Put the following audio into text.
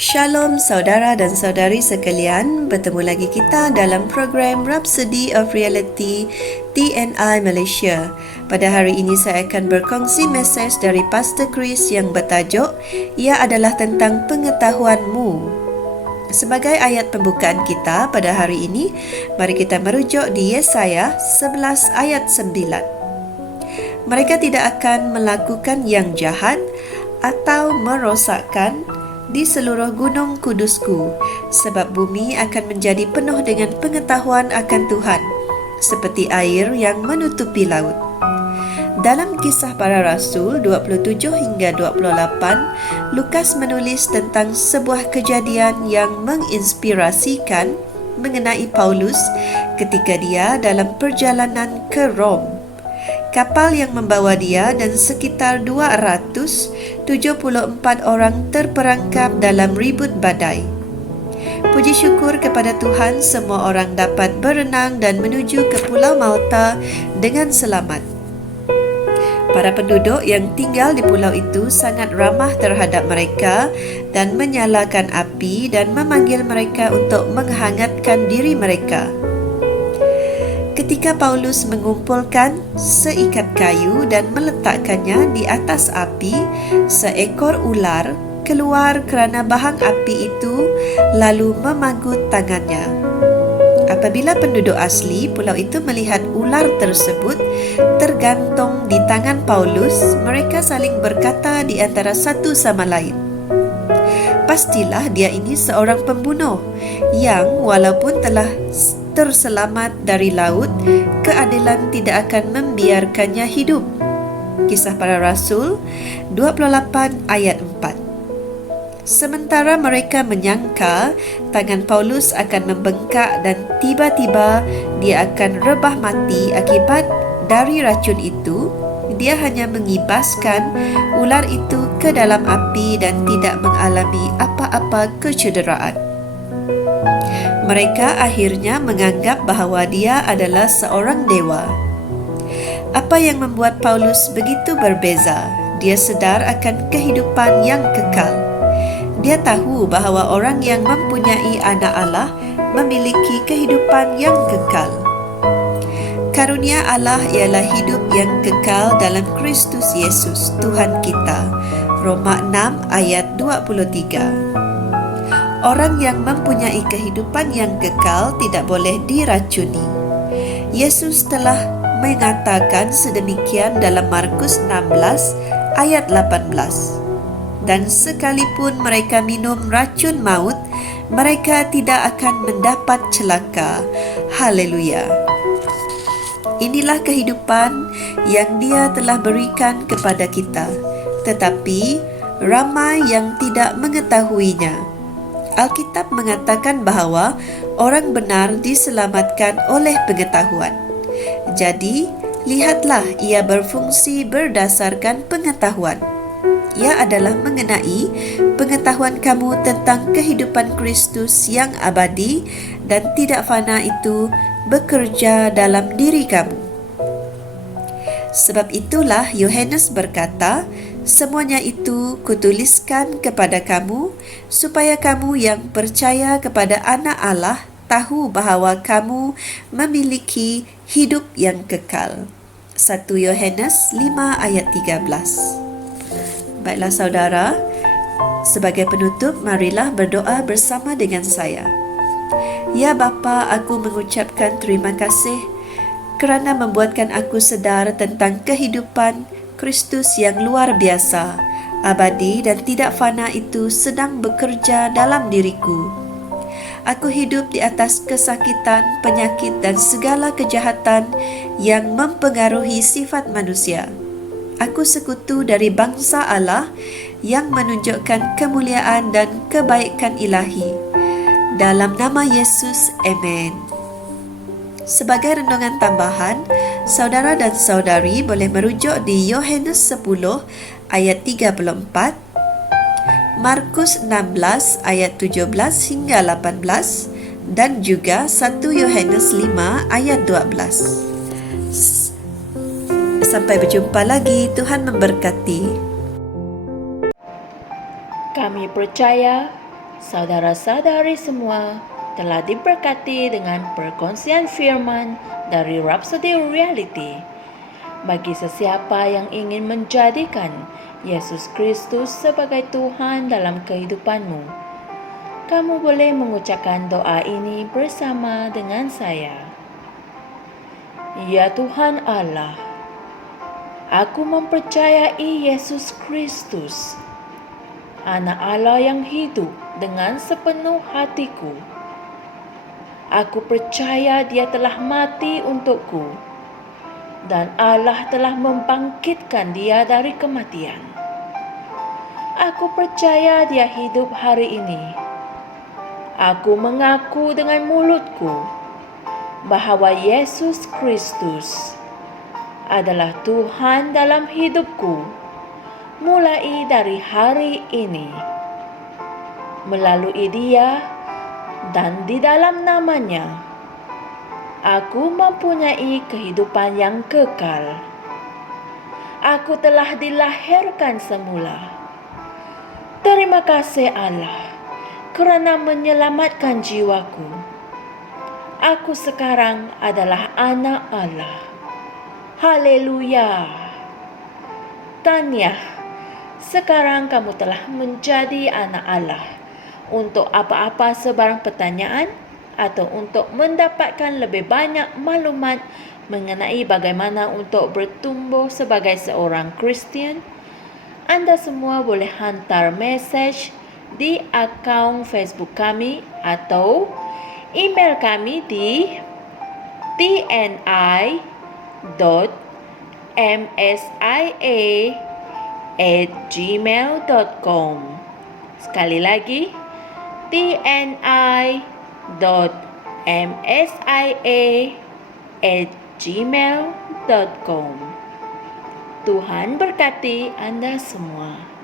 Shalom saudara dan saudari sekalian, bertemu lagi kita dalam program Rhapsody of Reality TNI Malaysia. Pada hari ini saya akan berkongsi mesej dari Pastor Chris yang bertajuk Ia adalah tentang pengetahuanmu. Sebagai ayat pembukaan kita pada hari ini, mari kita merujuk di Yesaya 11 ayat 9. Mereka tidak akan melakukan yang jahat atau merosakkan di seluruh gunung kudusku, sebab bumi akan menjadi penuh dengan pengetahuan akan Tuhan, seperti air yang menutupi laut. Dalam Kisah Para Rasul 27 hingga 28, Lukas menulis tentang sebuah kejadian yang menginspirasikan mengenai Paulus ketika dia dalam perjalanan ke Rom. Kapal yang membawa dia dan sekitar 274 orang terperangkap dalam ribut badai. Puji syukur kepada Tuhan, semua orang dapat berenang dan menuju ke Pulau Malta dengan selamat. Para penduduk yang tinggal di pulau itu sangat ramah terhadap mereka dan menyalakan api dan memanggil mereka untuk menghangatkan diri mereka. Ketika Paulus mengumpulkan seikat kayu dan meletakkannya di atas api, seekor ular keluar kerana bahang api itu lalu memanggut tangannya. Apabila penduduk asli pulau itu melihat ular tersebut tergantung di tangan Paulus, mereka saling berkata di antara satu sama lain, "Pastilah dia ini seorang pembunuh yang walaupun telah terselamat dari laut, keadilan tidak akan membiarkannya hidup." Kisah Para Rasul 28 ayat 4. Sementara mereka menyangka tangan Paulus akan membengkak dan tiba-tiba dia akan rebah mati akibat dari racun itu, dia hanya mengibaskan ular itu ke dalam api dan tidak mengalami apa-apa kecederaan. Mereka akhirnya menganggap bahawa dia adalah seorang dewa. Apa yang membuat Paulus begitu berbeza? Dia sedar akan kehidupan yang kekal. Dia tahu bahawa orang yang mempunyai anak Allah memiliki kehidupan yang kekal. Karunia Allah ialah hidup yang kekal dalam Kristus Yesus, Tuhan kita. Roma 6 ayat 23. Orang yang mempunyai kehidupan yang kekal tidak boleh diracuni. Yesus telah mengatakan sedemikian dalam Markus 16 ayat 18. Dan sekalipun mereka minum racun maut, mereka tidak akan mendapat celaka. Haleluya. Inilah kehidupan yang Dia telah berikan kepada kita, tetapi ramai yang tidak mengetahuinya. Alkitab mengatakan bahawa orang benar diselamatkan oleh pengetahuan. Jadi, lihatlah ia berfungsi berdasarkan pengetahuan. Ia adalah mengenai pengetahuan kamu tentang kehidupan Kristus yang abadi dan tidak fana itu bekerja dalam diri kamu. Sebab itulah Yohanes berkata, "Semuanya itu kutuliskan kepada kamu, supaya kamu yang percaya kepada Anak Allah tahu bahawa kamu memiliki hidup yang kekal." 1 Yohanes 5 ayat 13. Baiklah saudara, sebagai penutup, marilah berdoa bersama dengan saya. Ya Bapa, aku mengucapkan terima kasih kerana membuatkan aku sedar tentang kehidupan Kristus yang luar biasa, abadi dan tidak fana itu sedang bekerja dalam diriku. Aku hidup di atas kesakitan, penyakit dan segala kejahatan yang mempengaruhi sifat manusia. Aku sekutu dari bangsa Allah yang menunjukkan kemuliaan dan kebaikan ilahi. Dalam nama Yesus, amen. Sebagai renungan tambahan, saudara dan saudari boleh merujuk di Yohanes 10 ayat 34, Markus 16 ayat 17 hingga 18 dan juga 1 Yohanes 5 ayat 12. Sampai berjumpa lagi. Tuhan memberkati. Kami percaya Saudara-saudari semua telah diberkati dengan perkongsian firman dari Rhapsody Reality. Bagi sesiapa yang ingin menjadikan Yesus Kristus sebagai Tuhan dalam kehidupanmu, kamu boleh mengucapkan doa ini bersama dengan saya. Ya Tuhan Allah, aku mempercayai Yesus Kristus, Anak Allah yang hidup dengan sepenuh hatiku. Aku percaya Dia telah mati untukku dan Allah telah membangkitkan Dia dari kematian. Aku percaya Dia hidup hari ini. Aku mengaku dengan mulutku bahwa Yesus Kristus adalah Tuhan dalam hidupku mulai dari hari ini. Melalui Dia dan di dalam nama-Nya, aku mempunyai kehidupan yang kekal. Aku telah dilahirkan semula. Terima kasih Allah kerana menyelamatkan jiwaku. Aku sekarang adalah anak Allah. Haleluya. Tahniah, sekarang kamu telah menjadi anak Allah. Untuk apa-apa sebarang pertanyaan atau untuk mendapatkan lebih banyak maklumat mengenai bagaimana untuk bertumbuh sebagai seorang Kristian, anda semua boleh hantar mesej di akaun Facebook kami atau email kami di tni.msia@gmail.com. Sekali lagi, tni.msia@gmail.com. Tuhan berkati Anda semua.